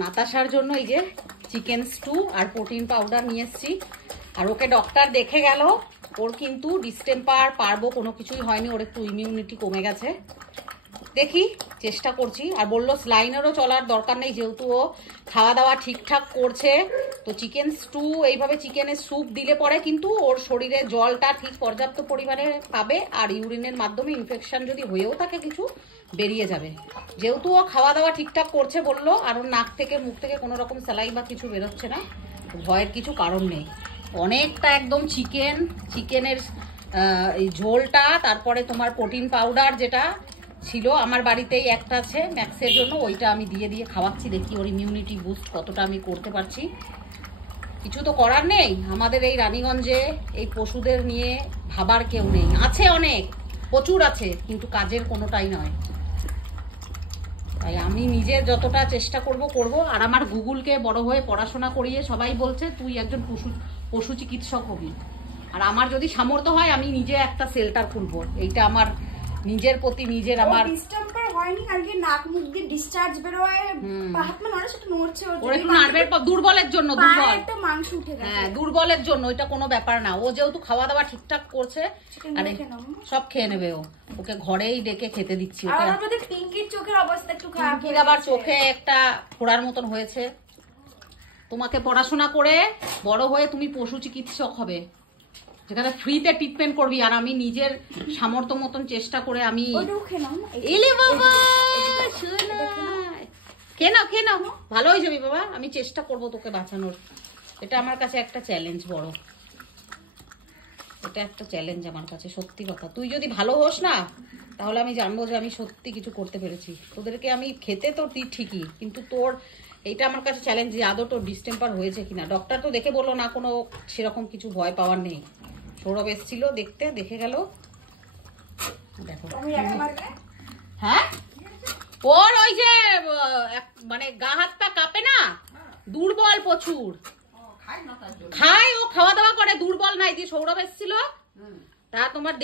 নাতাশার জন্য এই যে চিকেন স্টু আর প্রোটিন পাউডার নিয়ে এসেছি। আর ওকে ডক্টর দেখে গেল, ওর কিন্তু ডিস্টেম্পার পারবো কোনো কিছুই হয়নি, ওর একটু ইমিউনিটি কমে গেছে। দেখি, চেষ্টা করছি। আর বললো স্লাইনেরও চলার দরকার নেই, যেহেতু ও খাওয়া দাওয়া ঠিকঠাক করছে। তো চিকেন স্টু এইভাবে চিকেনের স্যুপ দিলে পরে কিন্তু ওর শরীরে জলটা ঠিক পর্যাপ্ত পরিমাণে পাবে, আর ইউরিনের মাধ্যমে ইনফেকশন যদি হয়েও থাকে কিছু বেরিয়ে যাবে। যেহেতু ও খাওয়া দাওয়া ঠিকঠাক করছে বললো, আর ওর নাক থেকে মুখ থেকে কোনো রকম সেলাই বা কিছু বেরোচ্ছে না, ভয়ের কিছু কারণ নেই। অনেকটা একদম চিকেনের এই ঝোলটা, তারপরে তোমার প্রোটিন পাউডার যেটা ছিল আমার বাড়িতেই একটা আছে ম্যাক্সের জন্য, ওইটা আমি দিয়ে দিয়ে খাওয়াচ্ছি। দেখি ওর ইমিউনিটি বুস্ট কতটা আমি করতে পারছি। কিছু তো করার নেই, আমাদের এই রানীগঞ্জে এই পশুদের নিয়ে ভাবার কেউ নেই। আছে অনেক, প্রচুর আছে, কিন্তু কাজের কোনোটাই নয়। তাই আমি নিজে যতটা চেষ্টা করব। আর আমার গুগলকে বড় হয়ে পড়াশোনা করিয়ে সবাই বলছে তুই একজন পশু চিকিৎসক হবি। আর আমার যদি সামর্থ্য হয় আমি নিজে একটা সেল্টার খুলবো। এইটা আমার নিজের প্রতি নিজের আমার ডিস্টাম্পার হয়নি, কালকে নাক মুখ দিয়ে ডিসচার্জ বেরোয়, হাত পা নড়ে, সেটা নড়ছে, ওর একটু নার্ভের দুর্বলের জন্য, দুর্বল একটা মাংস উঠে গেছে। হ্যাঁ, দুর্বলের জন্য, এটা কোনো ব্যাপার না। ও যেহেতু খাওয়া দাওয়া ঠিকঠাক করছে, আরে সব খেয়ে নেবে ও। ওকে ঘরেই ডেকে খেতে দিচ্ছি। আর আমাদের পিঙ্কির চোখের অবস্থা একটু খারাপ, পিঙ্কির আবার চোখে একটা ফোড়ার মতন হয়েছে। তোমাকে পড়াশোনা করে বড় হয়ে তুমি পশু চিকিৎসক হবে, যেখানে ফ্রিতে ট্রিটমেন্ট করবি। আর আমি নিজের সামর্থ্য মতন চেষ্টা করে আমি এলে বাবা খেয়ে নাও, ভালো হয়ে যাবি বাবা। আমি চেষ্টা করব তোকে বাঁচানোর। এটা আমার কাছে একটা চ্যালেঞ্জ, বড় এটা একটা চ্যালেঞ্জ আমার কাছে, সত্যি কথা। তুই যদি ভালো হোস না, তাহলে আমি জানবো যে আমি সত্যি কিছু করতে পেরেছি। তোদেরকে আমি খেতে তো তুই ঠিকই, কিন্তু তোর এইটা আমার কাছে চ্যালেঞ্জ যে আদৌ তোর ডিস্টেম্পার হয়েছে কিনা। ডক্টর তো দেখে বললো না, কোনো সেরকম কিছু ভয় পাওয়ার নেই। সৌরভ এসেছিল দেখতে, দেখে গেল। দেখো হ্যাঁ, ওর ওই যে মানে গা হাত পা কাঁপে না, দুর্বল প্রচুর খায়, ও খাওয়া দাওয়া করে, দুর্বল নাই। দিয়ে সৌরভ এসেছিল, তা তোমার